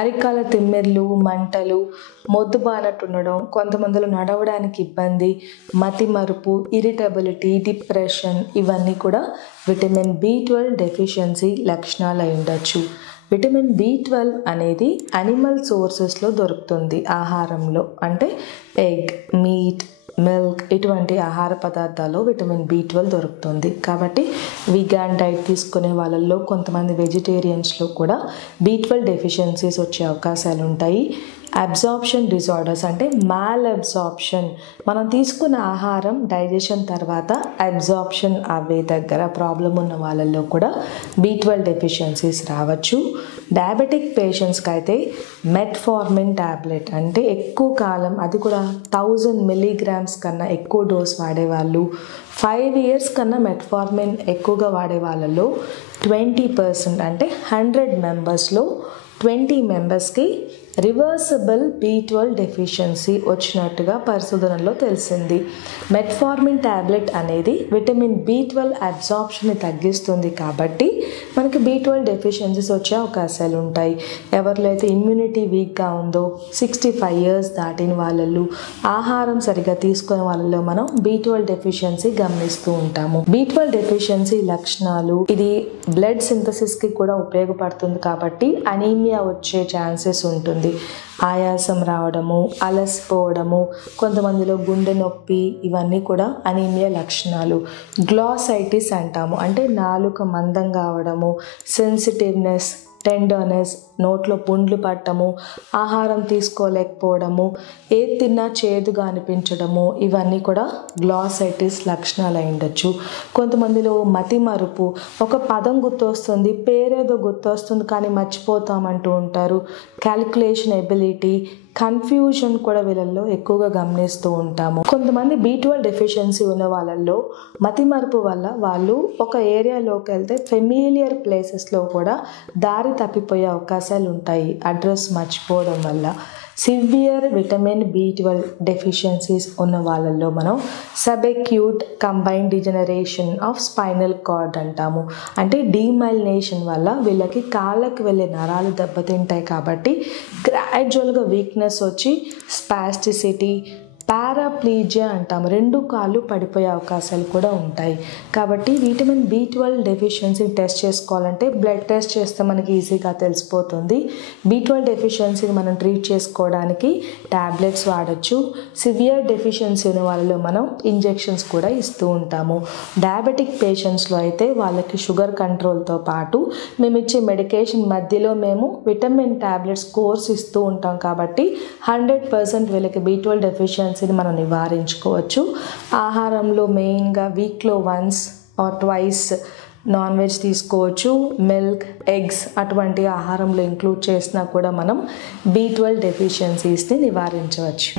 అరికాల తిమ్మెర్లు, మంటలు, మొద్దుబారినట్టు ఉండడం, కొంతమందిలో నడవడానికి ఇబ్బంది, మతిమరుపు, ఇరిటబిలిటీ, డిప్రెషన్ ఇవన్నీ కూడా విటమిన్ B12 డెఫిషియన్సీ లక్షణాలు అయి ఉండొచ్చు. విటమిన్ B12 అనేది అనిమల్ సోర్సెస్లో దొరుకుతుంది ఆహారంలో. అంటే ఎగ్, మీట్, మిల్క్ ఇటువంటి ఆహార పదార్థాల్లో విటమిన్ B12 దొరుకుతుంది. కాబట్టి వీగాన్ డైట్ తీసుకునే వాళ్ళల్లో కొంతమంది వెజిటేరియన్స్లో కూడా B12 డెఫిషియన్సీస్ వచ్చే అవకాశాలు ఉంటాయి. అబ్జార్ప్షన్ డిజార్డర్స్ అంటే మాల్ అబ్జార్ప్షన్, మనం తీసుకున్న ఆహారం డైజెషన్ తర్వాత అబ్జార్ప్షన్ అవ్వే దగ్గర ప్రాబ్లం ఉన్న వాళ్ళల్లో కూడా B12 డెఫిషియన్సీస్ రావచ్చు. డయాబెటిక్ పేషెంట్స్కి అయితే మెట్ఫార్మిన్ ట్యాబ్లెట్ అంటే ఎక్కువ కాలం, అది కూడా 1000 మిల్లీగ్రామ్స్ కన్నా ఎక్కువ డోస్ వాడేవాళ్ళు, 5 years కన్నా మెట్ఫార్మిన్ ఎక్కువగా వాడే వాళ్ళలో 20% అంటే 100 మెంబర్స్లో 20 మెంబర్స్కి రివర్సిబుల్ B12 డెఫిషియన్సీ వచ్చినట్టుగా పరిశోధనలో తెలిసింది. మెట్ఫార్మిన్ ట్యాబ్లెట్ అనేది విటమిన్ B12 అబ్జార్ప్షన్ని తగ్గిస్తుంది కాబట్టి మనకి B12 డెఫిషియన్సీస్ వచ్చే అవకాశాలు ఉంటాయి. ఎవరిలో అయితే ఇమ్యూనిటీ వీక్గా ఉందో, 65 years దాటిన వాళ్ళల్లో, ఆహారం సరిగా తీసుకునే వాళ్ళలో మనం B12 డెఫిషియన్సీ గమనిస్తూ ఉంటాము. B12 డెఫిషియన్సీ లక్షణాలు, ఇది బ్లడ్ సింథసిస్కి కూడా ఉపయోగపడుతుంది కాబట్టి అనీమియా వచ్చే ఛాన్సెస్ ఉంటుంది. ఆయాసం రావడము, అలసిపోవడము, కొంతమందిలో గుండె నొప్పి, ఇవన్నీ కూడా అనీమియా లక్షణాలు. గ్లాసైటిస్ అంటాము, అంటే నాలుక మందం కావడము, సెన్సిటివ్నెస్, టెండర్నెస్, నోట్లో పుండ్లు పట్టము, ఆహారం తీసుకోలేకపోవడము, ఏది తిన్నా చేదుగా అనిపించడము, ఇవన్నీ కూడా గ్లాసైటిస్ లక్షణాలు అయి ఉండొచ్చు. కొంతమందిలో మతిమరుపు, ఒక పదం గుర్తొస్తుంది, పేరేదో గుర్తొస్తుంది కానీ మర్చిపోతామంటూ ఉంటారు. క్యాలిక్యులేషన్ ఎబిలిటీ, కన్ఫ్యూజన్ కూడా వీళ్ళల్లో ఎక్కువగా గమనిస్తూ ఉంటాము. కొంతమంది B12 డెఫిషియన్సీ ఉన్న వాళ్ళల్లో మతిమరుపు వల్ల వాళ్ళు ఒక ఏరియాలోకి వెళ్తే ఫెమిలియర్ ప్లేసెస్లో కూడా దారి తప్పిపోయే అవకాశాలు ఉంటాయి, అడ్రస్ మర్చిపోవడం వల్ల. సివియర్ విటమిన్ B12 డెఫిషియన్సీస్ ఉన్న వాళ్ళల్లో మనం subacute combined degeneration of spinal cord అంటాము. అంటే డీమైలినేషన్ వల్ల వీళ్ళకి కాళ్ళకి వెళ్ళే నరాలు దెబ్బతింటాయి కాబట్టి గ్రాడ్యువల్గా వీక్నెస్ వచ్చి స్పాస్టిసిటీ, పారాప్లీజియా అంటాము, 2 కాళ్ళు పడిపోయే అవకాశాలు కూడా ఉంటాయి. కాబట్టి విటమిన్ B12 డెఫిషియన్సీ టెస్ట్ చేసుకోవాలంటే బ్లడ్ టెస్ట్ చేస్తే మనకి ఈజీగా తెలిసిపోతుంది. B12 డెఫిషియన్సీని మనం ట్రీట్ చేసుకోవడానికి ట్యాబ్లెట్స్ వాడచ్చు. సివియర్ డెఫిషియన్సీ ఉన్న వాళ్ళలో మనం ఇంజెక్షన్స్ కూడా ఇస్తూ ఉంటాము. డయాబెటిక్ పేషెంట్స్లో అయితే వాళ్ళకి షుగర్ కంట్రోల్తో పాటు మేము ఇచ్చే మెడికేషన్ మధ్యలో మేము విటమిన్ ట్యాబ్లెట్స్ కోర్స్ ఇస్తూ ఉంటాం కాబట్టి 100% వీళ్ళకి B12 డెఫిషియన్సీ మనం నివారించుకోవచ్చు. ఆహారంలో మెయిన్గా వీక్లో once or twice non veg తీసుకోవచ్చు. మిల్క్, ఎగ్స్ అటువంటి ఆహారంలో ఇంక్లూడ్ చేసినా కూడా మనం B12 డెఫిషియన్సీస్ని నివారించవచ్చు.